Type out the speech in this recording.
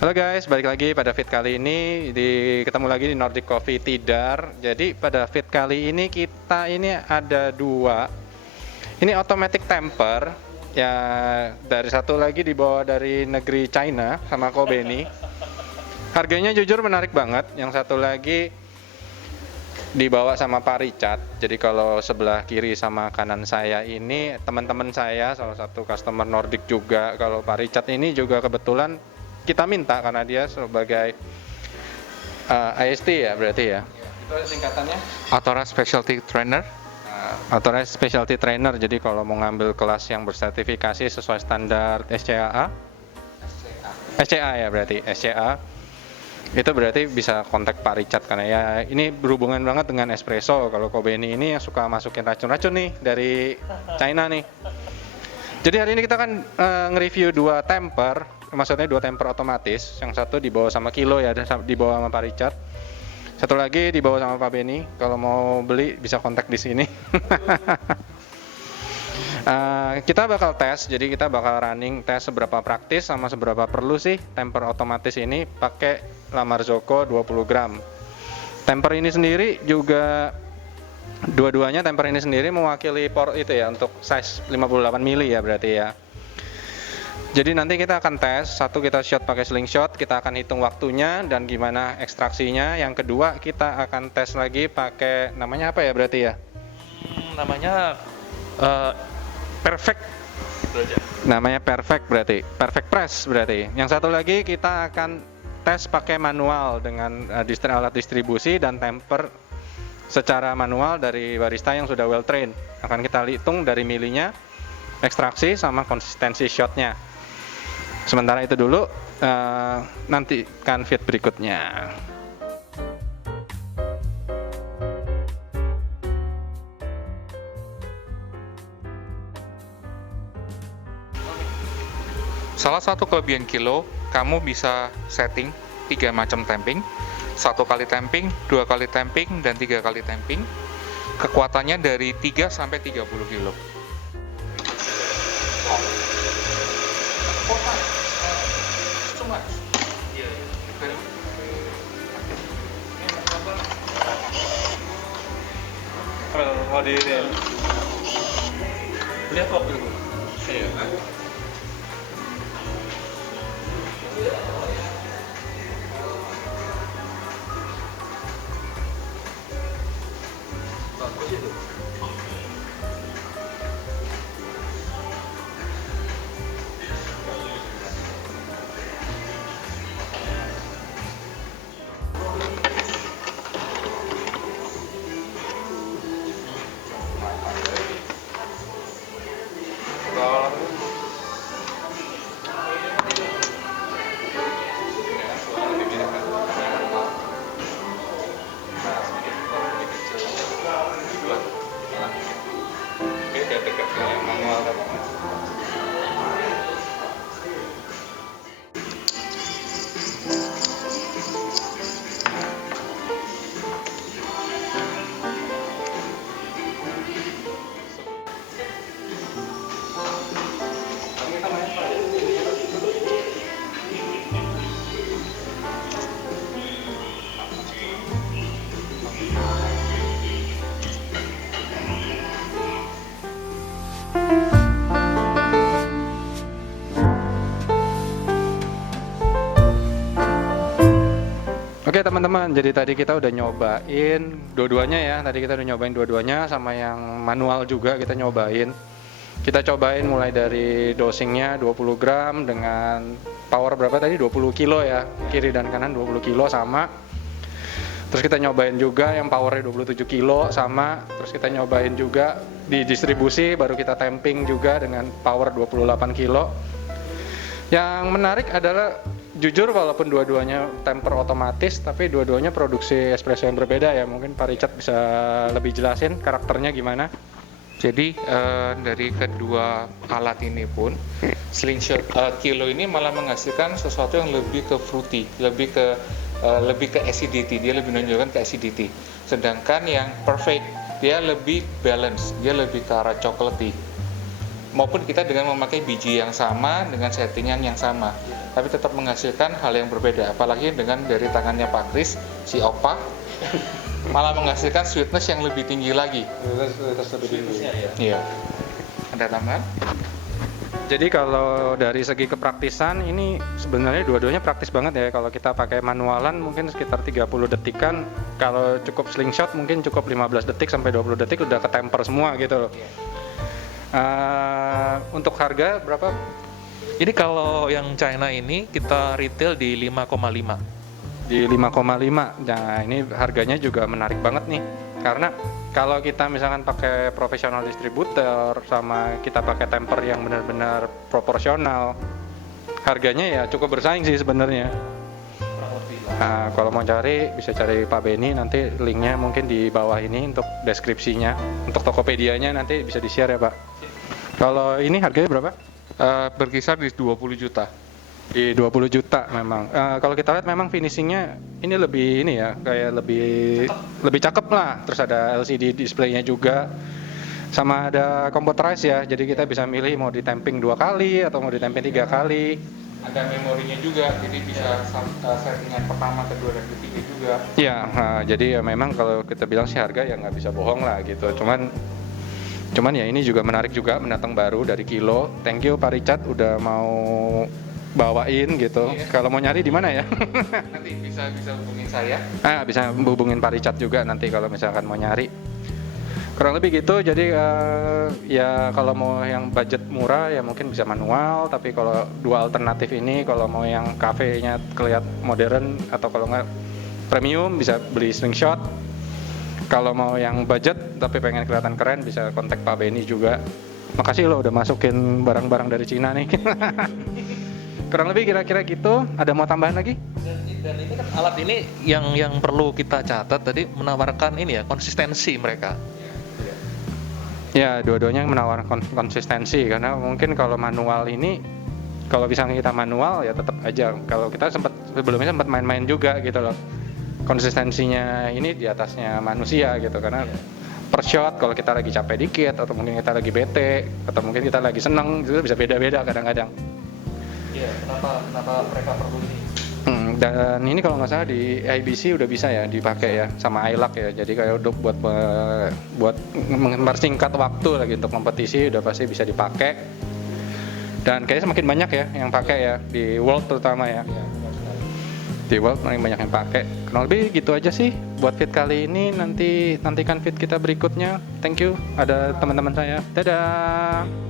Halo guys, balik lagi pada feed kali ini ketemu lagi di Nordic Coffee Tidar. Jadi pada feed kali ini kita ini ada dua. Ini automatic temper ya, dari satu lagi dibawa dari negeri China sama Kobeni. Harganya jujur menarik banget. Yang satu lagi dibawa sama Pak Richard. Jadi kalau sebelah kiri sama kanan saya ini teman-teman saya, salah satu customer Nordic juga. Kalau Pak Richard ini juga kebetulan kita minta karena dia sebagai IST ya berarti ya. Itu singkatannya Authorized Specialty Trainer. Authorized Specialty Trainer. Jadi kalau mau ngambil kelas yang bersertifikasi sesuai standar SCA ya berarti SCA. Itu berarti bisa kontak Pak Richard karena ya ini berhubungan banget dengan espresso. Kalau Kobeni ini yang suka masukin racun-racun nih dari China nih. Jadi hari ini kita kan nge-review dua temper, maksudnya dua temper otomatis. Yang satu dibawa sama Kilo ya, dibawa sama Pak Richard. Satu lagi dibawa sama Pak Beni. Kalau mau beli bisa kontak di sini. Kita bakal tes, jadi kita bakal running tes seberapa praktis sama seberapa perlu sih temper otomatis ini pakai La Marzocco 20 gram. Temper ini sendiri juga dua-duanya temper ini sendiri mewakili port itu ya untuk size 58 mili ya berarti ya. Jadi nanti kita akan tes, satu kita shot pakai slingshot, kita akan hitung waktunya dan gimana ekstraksinya. Yang kedua kita akan tes lagi pakai namanya apa ya berarti ya? Namanya Perfect. Namanya Perfect berarti, Perfect Press berarti. Yang satu lagi kita akan tes pakai manual dengan alat distribusi dan temper secara manual dari barista yang sudah well trained. Akan kita hitung dari milinya, ekstraksi sama konsistensi shotnya. Sementara itu dulu, nantikan feed berikutnya. Salah satu kelebihan Kilo, kamu bisa setting 3 macam tamping. 1 kali tamping, 2 kali tamping, dan 3 kali tamping. Kekuatannya dari 3 sampai 30 kilo. Mau di ini. Lihat waktu itu. Iya. Bagus itu. Oke teman-teman, jadi tadi kita udah nyobain dua-duanya ya. Tadi kita udah nyobain dua-duanya sama yang manual juga kita nyobain. Kita cobain mulai dari dosingnya 20 gram dengan power berapa tadi? 20 kilo ya. Kiri dan kanan 20 kilo sama. Terus kita nyobain juga yang powernya 27 kilo sama. Terus kita nyobain juga di distribusi, baru kita tamping juga dengan power 28 kilo. Yang menarik adalah jujur walaupun dua-duanya temper otomatis, tapi dua-duanya produksi espresso yang berbeda ya. Mungkin Pak Richard bisa lebih jelasin karakternya gimana. Jadi dari kedua alat ini pun, slingshot Kilo ini malah menghasilkan sesuatu yang lebih ke fruity, lebih ke acidity, dia lebih menunjukkan ke acidity. Sedangkan yang Perfect dia lebih balance, dia lebih ke arah chocolatey. maupun kita dengan memakai biji yang sama dengan settingan yang sama, tapi tetap menghasilkan hal yang berbeda. Apalagi dengan dari tangannya Pak Kris, si Opa malah menghasilkan sweetness yang lebih tinggi lagi. Iya. Ada tambahan? Jadi kalau dari segi kepraktisan ini sebenarnya dua-duanya praktis banget ya. Kalau kita pakai manualan mungkin sekitar 30 detikan, kalau cukup slingshot mungkin cukup 15 detik sampai 20 detik udah ketemper semua gitu loh. Untuk harga berapa? Ini kalau yang China ini kita retail di 5,5. Di 5,5. Nah, ini harganya juga menarik banget nih. Karena kalau kita misalkan pakai profesional distributor sama kita pakai temper yang benar-benar proporsional, harganya ya cukup bersaing sih sebenarnya. Nah, kalau mau cari bisa cari Pak Benny, nanti linknya mungkin di bawah ini untuk deskripsinya. Untuk Tokopedia-nya nanti bisa di-share ya Pak. Kalau ini harganya berapa? Berkisar di 20 juta. Di 20 juta memang. Kalau kita lihat memang finishingnya ini lebih ini ya, kayak lebih cakep lah. Terus ada LCD displaynya juga, sama ada computerized ya. Jadi kita bisa milih mau ditamping 2 kali atau mau ditamping 3 kali. Ada memorinya juga, jadi bisa settingan pertama, kedua, dan ketiga juga. Iya, jadi ya memang kalau kita bilang sih harga ya nggak bisa bohong lah gitu. Cuman ya ini juga menarik juga, pendatang baru dari Kilo. Thank you Pak Richard udah mau bawain gitu. Iya. Kalau mau nyari di mana ya? Nanti bisa hubungin saya. Bisa hubungin Pak Richard juga nanti kalau misalkan mau nyari. Kurang lebih gitu. Jadi ya kalau mau yang budget murah ya mungkin bisa manual. Tapi kalau dua alternatif ini, kalau mau yang cafe-nya kelihatan modern atau kalau nggak premium bisa beli slingshot. Kalau mau yang budget tapi pengen kelihatan keren bisa kontak Pak Benny juga. Makasih lo udah masukin barang-barang dari Cina nih. Kurang lebih kira-kira gitu. Ada mau tambahan lagi? Dan ini kan alat ini yang perlu kita catat tadi menawarkan ini ya konsistensi mereka. Ya, dua-duanya menawarkan konsistensi karena mungkin kalau manual ini kalau misalnya kita manual ya tetap aja. Kalau kita sebelumnya sempat main-main juga gitu loh. Konsistensinya ini di atasnya manusia gitu karena per shot kalau kita lagi capek dikit atau mungkin kita lagi bete atau mungkin kita lagi seneng itu bisa beda-beda kadang-kadang. Iya, kenapa mereka perlu ini? Dan ini kalau nggak salah di IBC udah bisa ya dipakai ya sama iLac ya. Jadi kayak untuk buat mempersingkat waktu lagi untuk kompetisi udah pasti bisa dipakai. Dan kayaknya semakin banyak ya yang pakai ya di World terutama ya. Di World paling banyak yang pakai. Kurang lebih gitu aja sih buat fit kali ini. Nantikan fit kita berikutnya. Thank you. Ada teman-teman saya. Dadah.